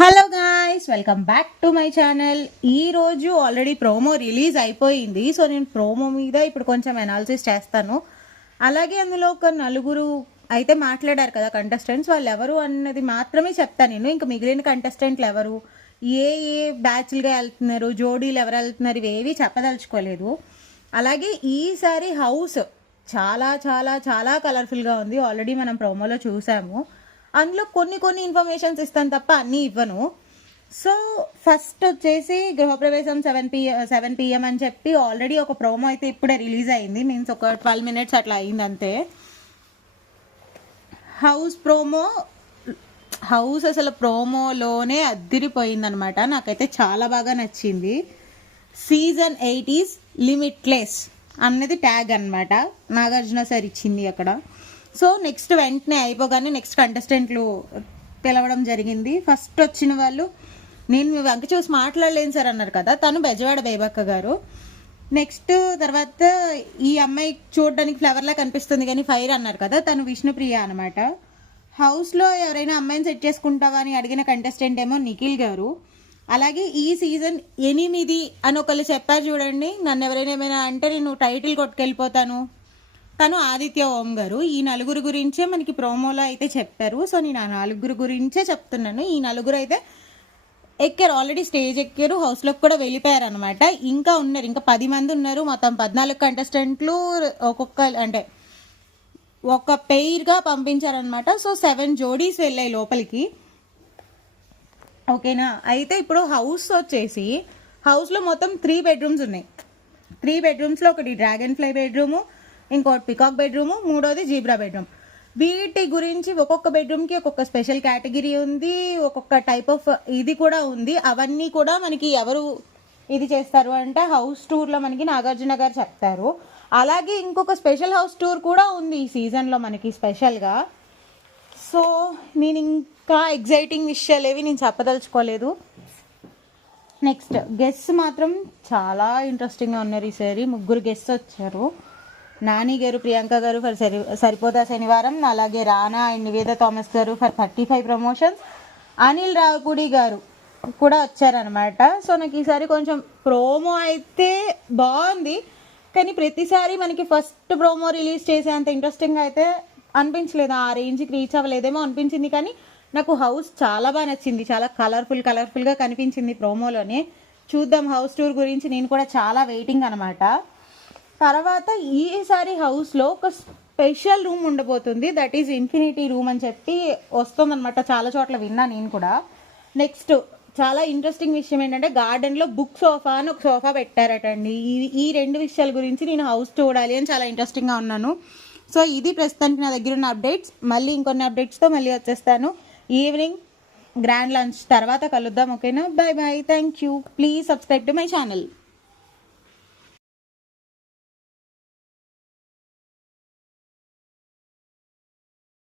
Hello guys, welcome back to my channel. ఈరోజు already promo release అయిపోయింది. So నేను promo మీద ఇప్పుడు కొంచెం అనాలిసిస్ చేస్తాను. అలాగే అందులో ఒక నలుగురు అయితే మాట్లాడారు కదా కంటెస్టెంట్స్, వాళ్ళు ఎవరు అన్నది మాత్రమే చెప్తాను నేను. ఇంకా మిగిలిన కంటెస్టెంట్లు ఎవరు, ఏ ఏ బ్యాచ్లుగా వెళ్తున్నారు, జోడీలు ఎవరు వెళ్తున్నారు, ఇవేవి చెప్పదలుచుకోలేదు. అలాగే ఈసారి హౌస్ చాలా చాలా చాలా కలర్ఫుల్గా ఉంది. ఆల్రెడీ మనం ప్రోమోలో చూసాము. అందులో కొన్ని ఇన్ఫర్మేషన్స్ ఇస్తాను తప్ప అన్నీ ఇవ్వను. సో ఫస్ట్ వచ్చేసి గృహప్రవేశం 7 PM అని చెప్పి ఆల్రెడీ ఒక ప్రోమో అయితే ఇప్పుడే రిలీజ్ అయింది. మీన్స్ ఒక 12 minutes అట్లా అయింది అంతే. హౌస్ అసలు ప్రోమోలోనే అద్దిరిపోయిందనమాట. నాకైతే చాలా బాగా నచ్చింది. సీజన్ 8 ఈజ్ లిమిట్లెస్ అన్నది ట్యాగ్ అనమాట. నాగార్జున సార్ ఇచ్చింది అక్కడ. సో నెక్స్ట్ వెంటనే అయిపోగానే నెక్స్ట్ కంటెస్టెంట్లు పిలవడం జరిగింది. ఫస్ట్ వచ్చిన వాళ్ళు, నేను మీ వంక చూసి మాట్లాడలేను సార్ అన్నారు కదా, తను బెజవాడ బేబక్క గారు. నెక్స్ట్ తర్వాత ఈ అమ్మాయి చూడడానికి ఫ్లవర్లా కనిపిస్తుంది కానీ ఫైర్ అన్నారు కదా, తను విష్ణుప్రియ అనమాట. హౌస్లో ఎవరైనా అమ్మాయిని సెట్ చేసుకుంటావా అని అడిగిన కంటెస్టెంట్ ఏమో నిఖిల్ గారు. అలాగే ఈ సీజన్ 8 అని ఒకళ్ళు చెప్పారు చూడండి, నన్ను ఎవరైనా ఏమైనా అంటే నేను టైటిల్ కొట్టుకెళ్ళిపోతాను, తను ఆదిత్య ఓం గారు. ఈ నలుగురు గురించే మనకి ప్రోమోలో అయితే చెప్పారు. సో నేను ఆ నలుగురు గురించే చెప్తున్నాను. ఈ నలుగురు అయితే ఎక్కారు, ఆల్రెడీ స్టేజ్ ఎక్కారు, హౌస్లోకి కూడా వెళ్ళిపోయారు అనమాట. ఇంకా ఉన్నారు, ఇంకా 10 మంది ఉన్నారు. మొత్తం 14 కంటెస్టెంట్లు అంటే ఒక పెయిర్గా పంపించారనమాట. సో 7 జోడీస్ వెళ్ళాయి లోపలికి. ఓకేనా. అయితే ఇప్పుడు హౌస్ వచ్చేసి హౌస్లో మొత్తం 3 bedrooms ఉన్నాయి. 3 bedrooms ఒకటి డ్రాగన్ ఫ్లై బెడ్రూము, ఇంకోటి పికాక్ బెడ్రూము, మూడోది జీబ్రా బెడ్రూమ్. వీటి గురించి ఒక్కొక్క బెడ్రూమ్కి ఒక్కొక్క స్పెషల్ కేటగిరీ ఉంది, ఒక్కొక్క టైప్ ఆఫ్ ఇది కూడా ఉంది. అవన్నీ కూడా మనకి ఎవరు ఇది చేస్తారు అంటే హౌస్ టూర్లో మనకి నాగార్జున గారు చెప్తారు. అలాగే ఇంకొక స్పెషల్ హౌస్ టూర్ కూడా ఉంది ఈ సీజన్లో మనకి స్పెషల్గా. సో నేను ఇంకా ఎగ్జైటింగ్ విషయాలు ఏవి నేను చెప్పదలుచుకోలేదు. నెక్స్ట్ గెస్ట్స్ మాత్రం చాలా ఇంట్రెస్టింగ్గా ఉన్నారు. ఈసారి 3 గెస్ట్స్ వచ్చారు. నాని గారు, ప్రియాంక గారు ఫర్ సరిపోతా శనివారం, అలాగే రానా అండ్ నివేద థామస్ గారు ఫర్ 35 ప్రమోషన్స్, అనిల్ రావుపూడి గారు కూడా వచ్చారనమాట. సో నాకు ఈసారి కొంచెం ప్రోమో అయితే బాగుంది, కానీ ప్రతిసారి మనకి ఫస్ట్ ప్రోమో రిలీజ్ చేసేంత ఇంట్రెస్టింగ్గా అయితే అనిపించలేదు. ఆ రేంజ్కి రీచ్ అవ్వలేదేమో అనిపించింది. కానీ నాకు హౌస్ చాలా బాగా నచ్చింది. చాలా కలర్ఫుల్గా కనిపించింది ప్రోమోలోనే. చూద్దాం హౌస్ టూర్ గురించి, నేను కూడా చాలా వెయిటింగ్ అనమాట. తర్వాత ఈసారి హౌస్లో ఒక స్పెషల్ రూమ్ ఉండబోతుంది, దట్ ఈజ్ ఇన్ఫినిటీ రూమ్ అని చెప్పి వస్తుందన్నమాట. చాలా చోట్ల విన్నా నేను కూడా. నెక్స్ట్ చాలా ఇంట్రెస్టింగ్ విషయం ఏంటంటే గార్డెన్లో బుక్ సోఫా అని ఒక సోఫా పెట్టారటండి. ఈ 2 విషయాల గురించి నేను హౌస్ చూడాలి అని చాలా ఇంట్రెస్టింగ్గా ఉన్నాను. సో ఇది ప్రస్తుతానికి నా దగ్గర ఉన్న అప్డేట్స్. మళ్ళీ ఇంకొన్ని అప్డేట్స్తో మళ్ళీ వచ్చేస్తాను. ఈవినింగ్ గ్రాండ్ లంచ్ తర్వాత కలుద్దాం. ఓకేనా. By by. Thank you. Please subscribe to my channel.